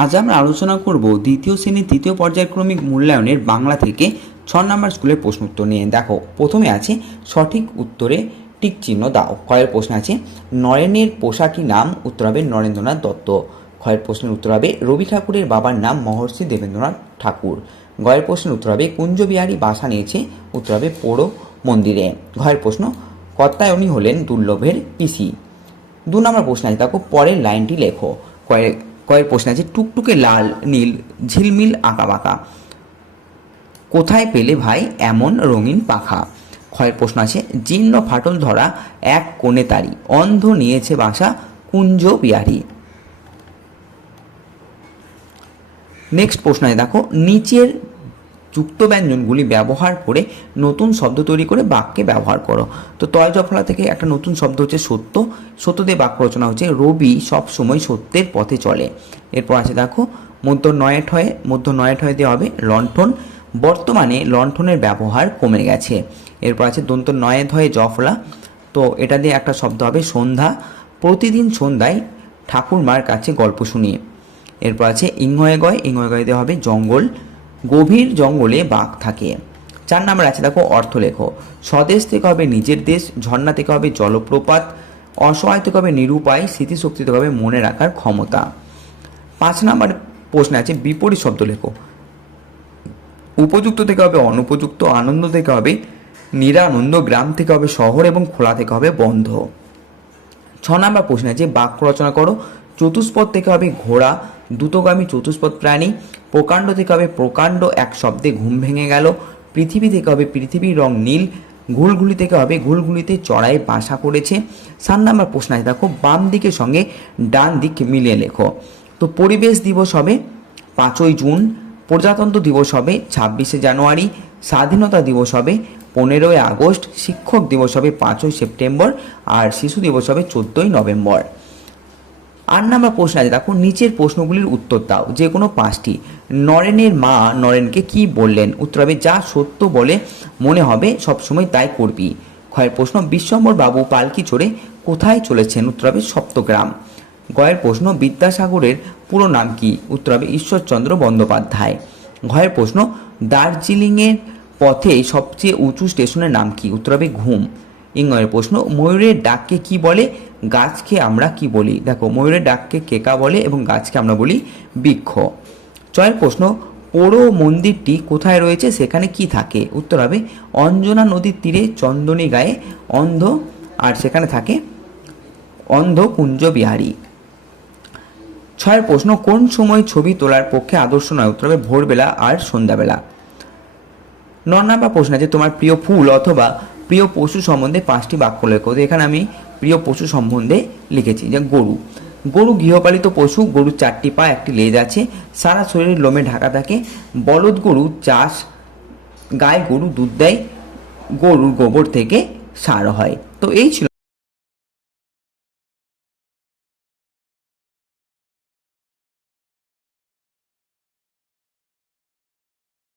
আজ আমরা আলোচনা করব দ্বিতীয় শ্রেণির তৃতীয় পর্যায়ক্রমিক মূল্যায়নের বাংলা থেকে ছ নম্বর স্কুলের প্রশ্ন উত্তর নিয়ে। দেখো, প্রথমে আছে, সঠিক উত্তরে টিক চিহ্ন দাও। কয়ের প্রশ্ন আছে নরেনের পোশাকি নাম উত্তর হবে নরেন্দ্রনাথ দত্ত। ক্ষয়ের প্রশ্নের উত্তর হবে, রবি ঠাকুরের বাবার নাম মহর্ষি দেবেন্দ্রনাথ ঠাকুর। গয়ের প্রশ্নের উত্তর হবে, কুঞ্জবিহারী বাসা নিয়েছে, উত্তর হবে, পোড়ো মন্দিরে। ঘয়ের প্রশ্ন কত্তায়নী হলেন দুর্লভের পিসি। দু নম্বর প্রশ্ন আছে, দেখো, পরের লাইনটি লেখো। কয়েক কয়েক প্রশ্ন আছে, টুকটুকে লাল, নীল, ঝিলমিল, আঁকা বাঁকা। কোথায় পেলে ভাই এমন রঙিন পাখা? ক্ষয়ের প্রশ্ন আছে জীর্ণ ফাটল ধরা এক কোণে তারি, অন্ধ নিয়েছে বাসা কুঞ্জ বিহারি। নেক্সট প্রশ্ন দেখো, নিচের যুক্ত ব্যঞ্জনগুলি ব্যবহার করে নতুন শব্দ তৈরি করে বাক্যে ব্যবহার করো। তো তয় জফলা থেকে একটা নতুন শব্দ হচ্ছে সত্য। সত্য দিয়ে বাক্য রচনা হচ্ছে, রবি সব সময় সত্যের পথে চলে। এরপর আছে দেখো, মধ্য নয়েট হয়ে, মধ্য নয়েট হয়ে দেওয়া হবে লণ্ঠন। বর্তমানে লণ্ঠনের ব্যবহার কমে গেছে। এরপর আছে দন্ত নয়েদ হয়ে জফলা। তো এটা দিয়ে একটা শব্দ হবে সন্ধ্যা। প্রতিদিন সন্ধ্যায় ঠাকুরমার কাছে গল্প শুনিয়ে এরপর আছে ইংহয়ে গয় ইংহয়ে গয় দেওয়া হবে জঙ্গল। গভীর জঙ্গলে বাঘ থাকে। চার নাম্বার আছে দেখো অর্থ লেখো স্বদেশ থেকে হবে নিজের দেশ, ঝর্ণা থেকে হবে জলপ্রপাত, অসহায় থেকে হবে নিরুপায়, স্মৃতিশক্তি থেকে হবে মনে রাখার ক্ষমতা। পাঁচ নাম্বার প্রশ্নে আছে বিপরীত শব্দ লেখো উপযুক্ত থেকে হবে অনুপযুক্ত, আনন্দ থেকে হবে নিরানন্দ, গ্রাম থেকে হবে শহর এবং খোলা থেকে হবে বন্ধ। ছ নাম্বার প্রশ্ন আছে বাক্য রচনা করো। চতুষ্পদ থেকে হবে ঘোড়া দ্রুতগামী চতুষ্পদ প্রাণী, প্রকাণ্ড থেকে হবে প্রকাণ্ড এক শব্দে ঘুম ভেঙে গেল। পৃথিবী থেকে হবে পৃথিবীর রং নীল, ঘুলঘুলি থেকে হবে ঘুলঘুলিতে চড়াই বাসা করেছে সাত নাম্বার প্রশ্ন আছে, দেখো, বাম দিকের সঙ্গে ডান দিক মিলিয়ে লেখো। তো পরিবেশ দিবস হবে পাঁচই জুন, প্রজাতন্ত্র দিবস হবে ছাব্বিশে জানুয়ারি, স্বাধীনতা দিবস হবে পনেরোই আগস্ট, শিক্ষক দিবস হবে পাঁচই সেপ্টেম্বর, আর শিশু দিবস হবে চোদ্দোই নভেম্বর। আট নাম্বার প্রশ্ন আছে, দেখো নিচের প্রশ্নগুলির উত্তর দাও, যে কোনো পাঁচটি। নরেনের মা নরেনকে কি বললেন? উত্তর হবে, যা সত্য বলে মনে হবে, সবসময় তাই করবি। ক্ষয়ের প্রশ্ন, বিশ্বম্বর বাবু পালকি চড়ে কোথায় চলেছেন? উত্তর হবে, সপ্তগ্রাম। গয়ের প্রশ্ন, বিদ্যাসাগরের পুরো নাম কি? উত্তর হবে, ঈশ্বরচন্দ্র বন্দ্যোপাধ্যায়। ঘয়ের প্রশ্ন, দার্জিলিংয়ের পথে সবচেয়ে উঁচু স্টেশনের নাম কি? উত্তর হবে, ঘুম। ইংয়ের প্রশ্ন, ময়ূরের ডাককে কি বলে, গাছকে আমরা কি বলি? দেখো, ময়ূরের ডাককে কেকা বলে এবং গাছকে আমরা বলি বৃক্ষ। চয়ের প্রশ্ন, পোড়ো মন্দিরটি কোথায় রয়েছে, সেখানে কি থাকে? উত্তর হবে, অঞ্জনা নদীর তীরে চন্দনী গায়ে অন্ধ, আর সেখানে থাকে অন্ধ কুঞ্জ বিহারী ছয়ের প্রশ্ন, কোন সময় ছবি তোলার পক্ষে আদর্শ নয়? উত্তর হবে, ভোরবেলা আর সন্ধ্যাবেলা। ন নাম্বার প্রশ্ন আছে, তোমার প্রিয় ফুল অথবা প্রিয় পশু সম্বন্ধে পাঁচটি বাক্য লেখো। তো এখানে আমি প্রিয় পশু সম্বন্ধে লিখেছি, যে গরু। গরু গৃহপালিত পশু, গরুর চারটি পা, একটি লেজ আছে। সারা শরীরের লোমে ঢাকা থাকে। বলদ গরু, চাষ গায়ে গরু, দুধ দেয়। গরুর গোবর থেকে সার হয়। তো এই ছিল